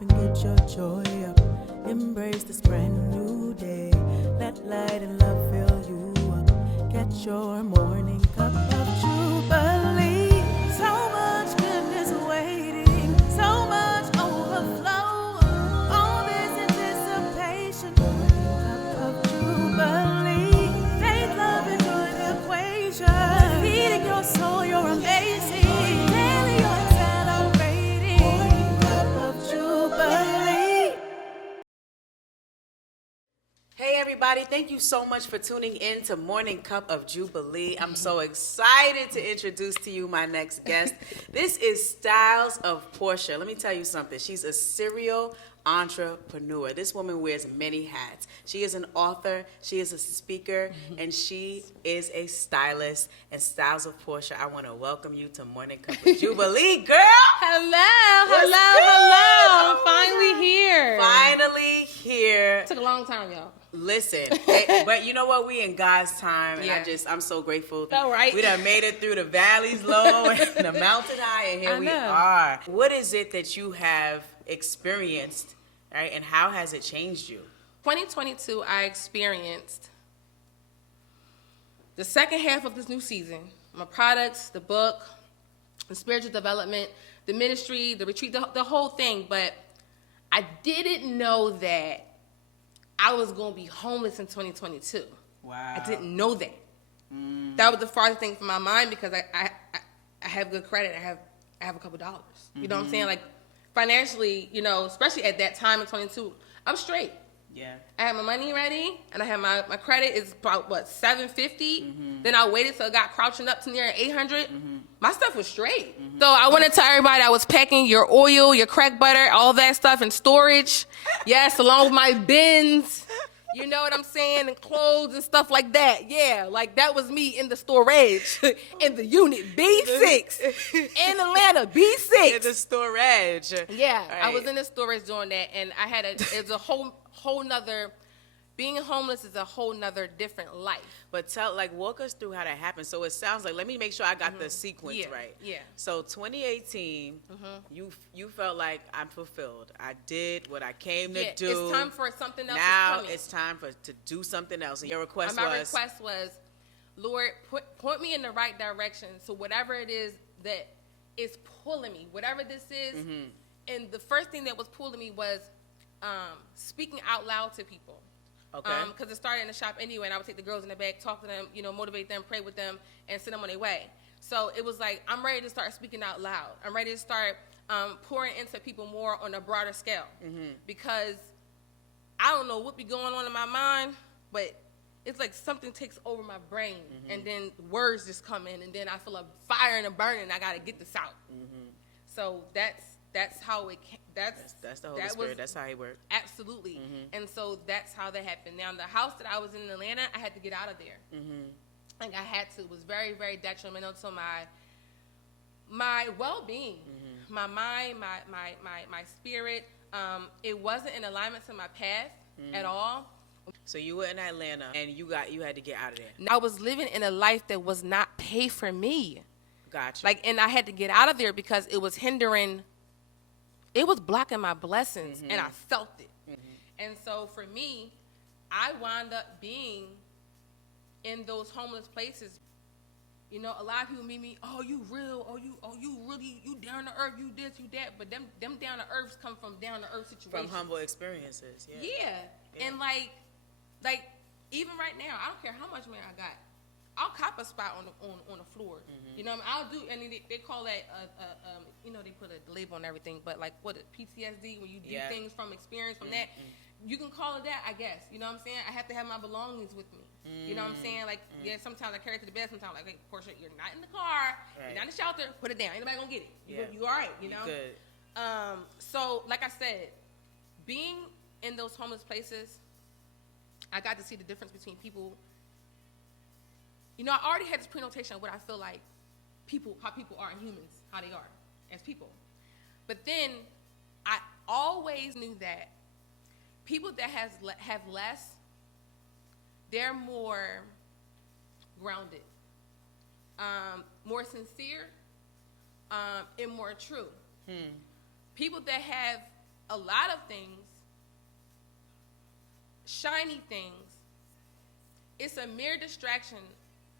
and get your joy up. Embrace this brand new day. Let light and love fill you up. Get your morning cup of Jubilee. So much goodness waiting, so much overflow. All this anticipation. Morning cup of Jubilee. Faith, love, and joy, the equation. Feeding your soul, you're amazing. Daily you're celebrating. Morning cup of Jubilee. Hey everybody, thank you so much for tuning in to Morning Cup of Jubilee. I'm so excited to introduce to you my next guest. This is Styles of Porscha. Let me tell you something. She's a serial entrepreneur. This woman wears many hats. She is an author, she is a speaker, and she is a stylist. And Styles of Porscha, I want to welcome you to Morning Cup of Jubilee, girl. Hello. I'm finally here. Finally here. Took a long time, y'all. Listen, but you know what? We in God's time, and Yeah. I'm so grateful. All right. We done made it through the valleys low and the mountain high, and here I we know. are. What is it that you have experienced, right, and how has it changed you? 2022, I experienced the second half of this new season. My products, the book, the spiritual development, the ministry, the retreat, the whole thing. But I didn't know that I was going to be homeless in 2022. Wow. I didn't know that. That was the farthest thing from my mind because I have good credit. I have a couple dollars. You know what I'm saying? Like financially, you know, especially at that time in 22, I'm straight. Yeah. I had my money ready, and I had my credit is about, what, 750. Then I waited till it got crouching up to near 800. My stuff was straight. So I want to tell everybody I was packing your oil, your crack butter, all that stuff in storage. Yes, along with my bins. You know what I'm saying? And clothes and stuff like that. Yeah, like that was me in the storage in the unit B6 in Atlanta, B6. In the storage. Yeah, Right. I was in the storage doing that, and I had it's a whole nother. Being homeless is a whole nother different life. But walk us through how that happened. So it sounds like, let me make sure I got the sequence Yeah, right. yeah. So 2018, you felt like I'm fulfilled. I did what I came to do. It's time for something else. Now it's time to do something else. And your request My request was, Lord, point me in the right direction. So whatever it is that is pulling me, whatever this is, and the first thing that was pulling me was speaking out loud to people. Okay. Because it started in the shop anyway, and I would take the girls in the back, talk to them, you know, motivate them, pray with them, and send them on their way. So it was like, I'm ready to start speaking out loud. I'm ready to start pouring into people more on a broader scale. Because I don't know what be going on in my mind, but it's like something takes over my brain, and then words just come in, and then I feel a fire and a burning, and I got to get this out. So that's how it came. That's the Holy Spirit. That's how he worked. Absolutely. And so that's how that happened. Now, the house that I was in Atlanta, I had to get out of there. Like I had to. It was very, very detrimental to my well-being, my mind, my spirit. It wasn't in alignment to my path at all. So you were in Atlanta, and you had to get out of there. I was living in a life that was not paid for me. Gotcha. And I had to get out of there because it was hindering. It was blocking my blessings, and I felt it. And so for me, I wound up being in those homeless places. You know, a lot of people meet me, oh, you real, you really, you down to earth, you this, you that. But them down to earths come from down to earth situations. From humble experiences. Yeah. And like even right now, I don't care how much money I got. I'll cop a spot on the floor. You know what I mean? I'll do, and they call that, you know, they put a label on everything, but like what, PTSD, when you do things from experience from that, you can call it that, I guess. You know what I'm saying? I have to have my belongings with me. You know what I'm saying? Like, sometimes I carry it to the bed, sometimes like, hey, Porscha, you're not in the car, you're not in the shelter, put it down. Ain't nobody gonna get it. You all right, you know? Good. So, like I said, being in those homeless places, I got to see the difference between people. You know, I already had this prenotation of what I feel like how people are, and humans, how they are as people. But then I always knew that people that have less, they're more grounded, more sincere, and more true. People that have a lot of things, shiny things, it's a mere distraction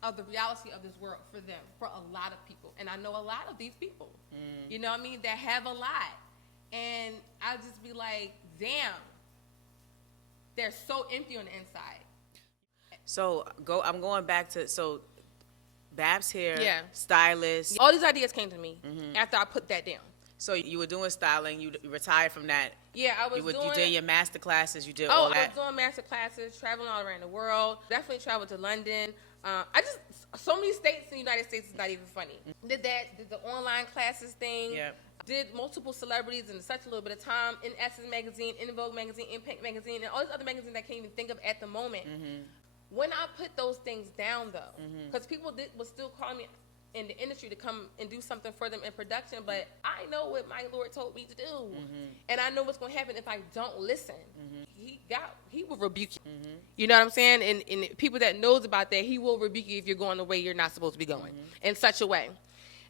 of the reality of this world for them, for a lot of people. And I know a lot of these people, you know what I mean, that have a lot. And I'll just be like, damn, they're so empty on the inside. So I'm going back to, so Babs here, Yeah. stylist. All these ideas came to me after I put that down. So you were doing styling, you retired from that. Yeah, I was You doing... did your master classes, you did Oh, all I that. was doing master classes, traveling all around the world. Definitely traveled to London. So many states in the United States is not even funny. Did the online classes thing. Yep. Did multiple celebrities in such a little bit of time. In Essence magazine, in Vogue magazine, in Pink magazine, and all these other magazines I can't even think of at the moment. When I put those things down, though, because people was still calling me in the industry to come and do something for them in production, but I know what my Lord told me to do, and I know what's going to happen if I don't listen. He will rebuke you. You know what I'm saying? And people that knows about that, he will rebuke you if you're going the way you're not supposed to be going in such a way.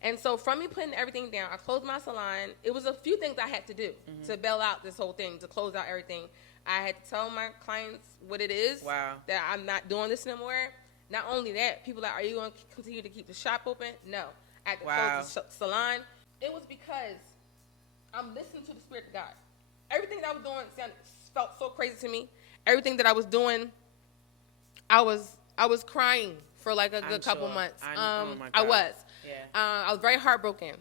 And so from me putting everything down, I closed my salon. It was a few things I had to do to bail out this whole thing, to close out everything. I had to tell my clients what it is, that I'm not doing this anymore. Not only that, people are like, are you going to continue to keep the shop open? No. I had to close the salon. It was because I'm listening to the Spirit of God. Everything that I was doing felt so crazy to me. Everything that I was doing, I was crying for like a good couple months. Oh my God. I was. Yeah. I was very heartbroken.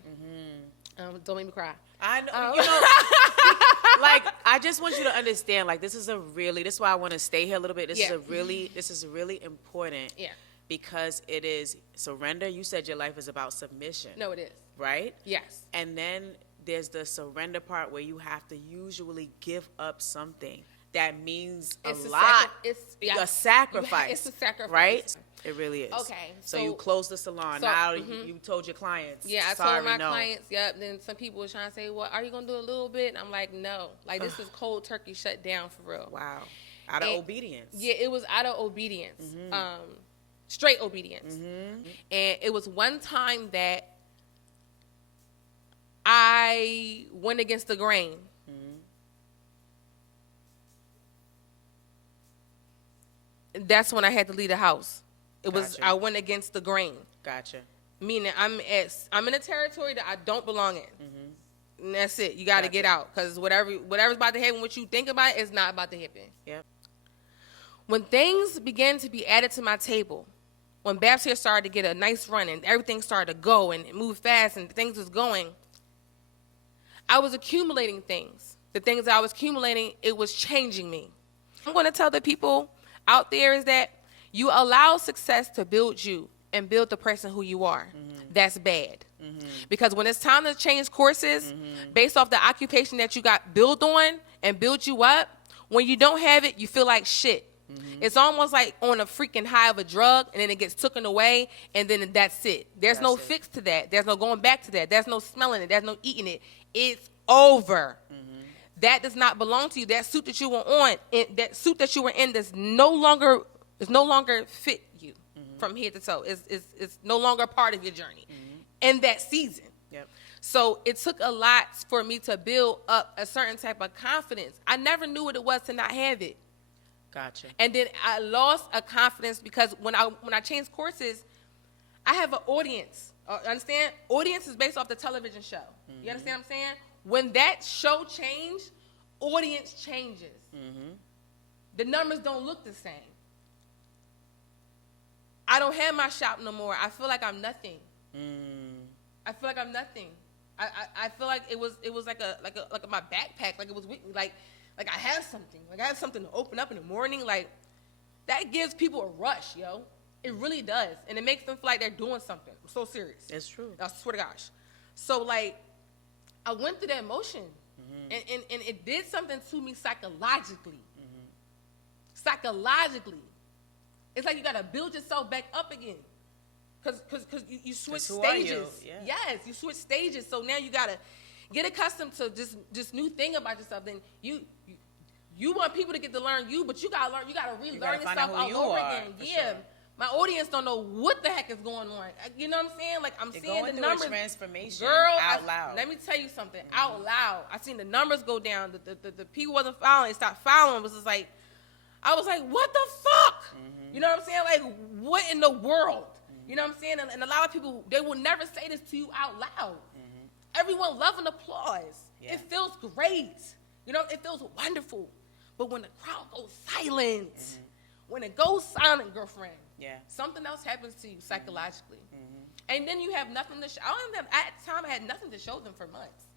Don't make me cry. I know. You know, like, I just want you to understand, like, this is why I want to stay here a little bit. This is really important. Yeah. Because it is surrender. You said your life is about submission. No, it is. Right? Yes. And then there's the surrender part where you have to usually give up something that means a lot. It's a sacrifice. It's a sacrifice. Right? It really is. Okay. So you closed the salon. Now you told your clients. Yeah, I told my clients, yep. Then some people were trying to say, well, are you going to do a little bit? And I'm like, no. Like, this is cold turkey shut down for real. Wow. Out of obedience. Yeah, it was out of obedience. Straight obedience. And it was one time that I went against the grain. That's when I had to leave the house. It was I went against the grain. Gotcha. Meaning I'm in a territory that I don't belong in. And that's it. You got to get out, because whatever's about to happen, what you think about is not about to happen. Yep. When things began to be added to my table, when Babs here started to get a nice run and everything started to go and move fast and things was going, I was accumulating things. The things I was accumulating, it was changing me. I'm going to tell the people out there is that you allow success to build you and build the person who you are. That's bad. Because when it's time to change courses based off the occupation that you got built on and build you up, when you don't have it, you feel like shit. It's almost like on a freaking high of a drug, and then it gets taken away, and then that's it. There's no fix to that. There's no going back to that. There's no smelling it. There's no eating it. It's over. That does not belong to you. That suit that you were on, that suit that you were in, does no longer fit you from head to toe. It's no longer a part of your journey in that season. Yep. So it took a lot for me to build up a certain type of confidence. I never knew what it was to not have it. Gotcha. And then I lost a confidence because when I changed courses, I have an audience. Understand? Audience is based off the television show. You understand what I'm saying? When that show changed, audience changes. The numbers don't look the same. I don't have my shop no more. I feel like I'm nothing. I feel like I'm nothing. I feel like it was like my backpack, like it was with me, like I have something. Like I have something to open up in the morning. Like that gives people a rush, yo. It really does. And it makes them feel like they're doing something. I'm so serious. It's true. I swear to gosh. So like I went through that emotion. And it did something to me psychologically. Psychologically. It's like you gotta build yourself back up again. Cause you switch stages. Yeah. Yes, you switch stages. So now you gotta get accustomed to this new thing about yourself. Then you want people to get to learn you, but you gotta relearn yourself all over again. Yeah. My audience don't know what the heck is going on. You know what I'm saying? Like, I'm They're seeing going the through numbers. a transformation Girl, out loud. Let me tell you something. Out loud. I seen the numbers go down. The people wasn't following. They stopped following. It was just like, I was like, what the fuck? You know what I'm saying? Like, what in the world? You know what I'm saying? And a lot of people, they will never say this to you out loud. Everyone love and applause. Yeah. It feels great. You know, it feels wonderful. But when the crowd goes silent, when it goes silent, girlfriend, something else happens to you psychologically. And then you have nothing to show. At the time, I had nothing to show them for months.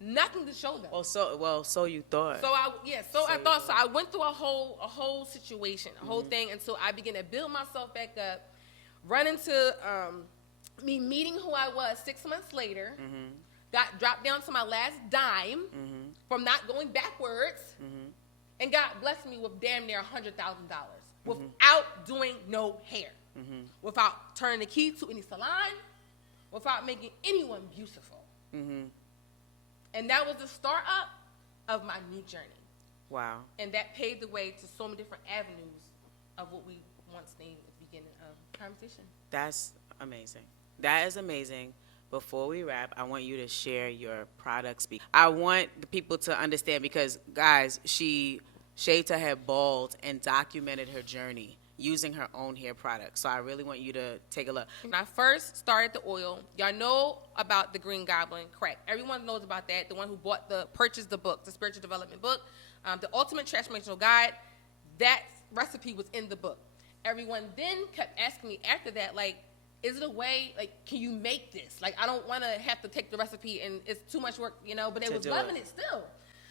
Nothing to show them. Oh, so you thought. So I thought. So I went through a whole situation, a whole thing, and so I began to build myself back up, run into me meeting who I was 6 months later, got dropped down to my last dime from not going backwards, and God blessed me with damn near $100,000 without doing no hair, without turning the key to any salon, without making anyone beautiful. And that was the start up of my new journey. Wow. And that paved the way to so many different avenues of what we once named at the beginning of the conversation. That's amazing. That is amazing. Before we wrap, I want you to share your products. I want the people to understand because, guys, she shaved her head bald and documented her journey using her own hair products. So I really want you to take a look. When I first started the oil, y'all know about the Green Goblin crack. Everyone knows about that. The one who purchased the book, the spiritual development book, the Ultimate Transformational Guide, that recipe was in the book. Everyone then kept asking me after that, like, is it a way, like, can you make this? Like, I don't want to have to take the recipe and it's too much work, you know, but they was loving it still.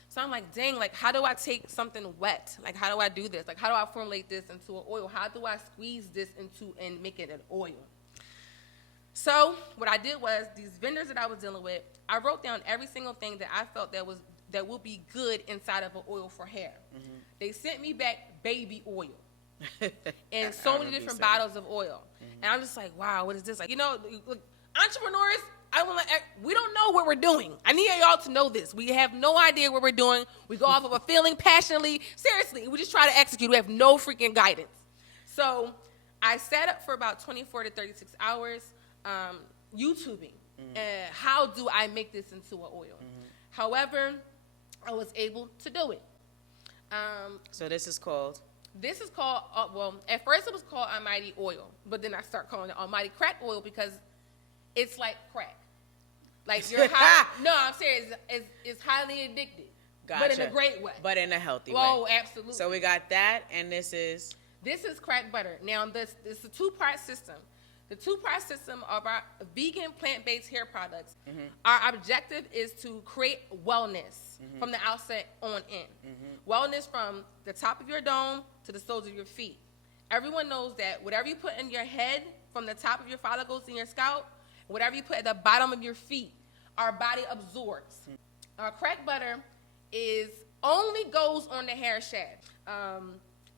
So I'm like, dang, like, how do I take something wet? Like, how do I do this? Like, how do I formulate this into an oil? How do I squeeze this into and make it an oil? So what I did was, these vendors that I was dealing with, I wrote down every single thing that I felt that would be good inside of an oil for hair. They sent me back baby oil and so many different bottles of oil. And I'm just like, wow, what is this? Like, you know, look, entrepreneurs, we don't know what we're doing. I need y'all to know this. We have no idea what we're doing. We go off of a feeling passionately. Seriously, we just try to execute. We have no freaking guidance. So I sat up for about 24 to 36 hours YouTubing. How do I make this into an oil? However, I was able to do it. So this is called? This is called, well, at first it was called Almighty Oil. But then I start calling it Almighty Crack Oil because it's like crack. Like you're no, I'm serious. It's highly addicted. Gotcha. But in a great way. But in a healthy way. Oh, absolutely. So we got that, and this is? This is crack butter. Now, this is a two-part system. The two-part system of our vegan plant-based hair products, our objective is to create wellness from the outset on in. Wellness from the top of your dome to the soles of your feet. Everyone knows that whatever you put in your head from the top of your follicles in your scalp, whatever you put at the bottom of your feet, our body absorbs. Our crack butter only goes on the hair shaft.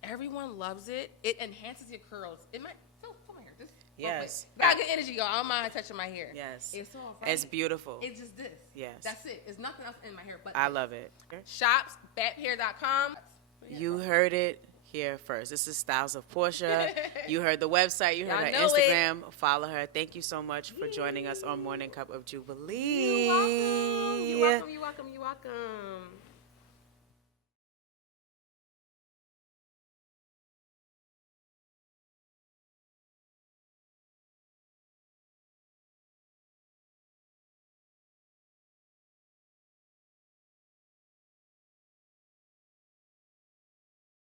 Everyone loves it. It enhances your curls. It might. Come here. Just yes. Got good energy, y'all. I don't mind touching my hair. Yes. It's all right. It's beautiful. It's just this. Yes. That's it. There's nothing else in my hair but I this. love it. Shops, bathair.com. You heard it here first. This is Styles of Porscha. You heard the website. You heard her Y'all know Instagram. Follow her. Thank you so much for joining us on Morning Cup of Jubilee. You're welcome. You're welcome. You're welcome. You're welcome.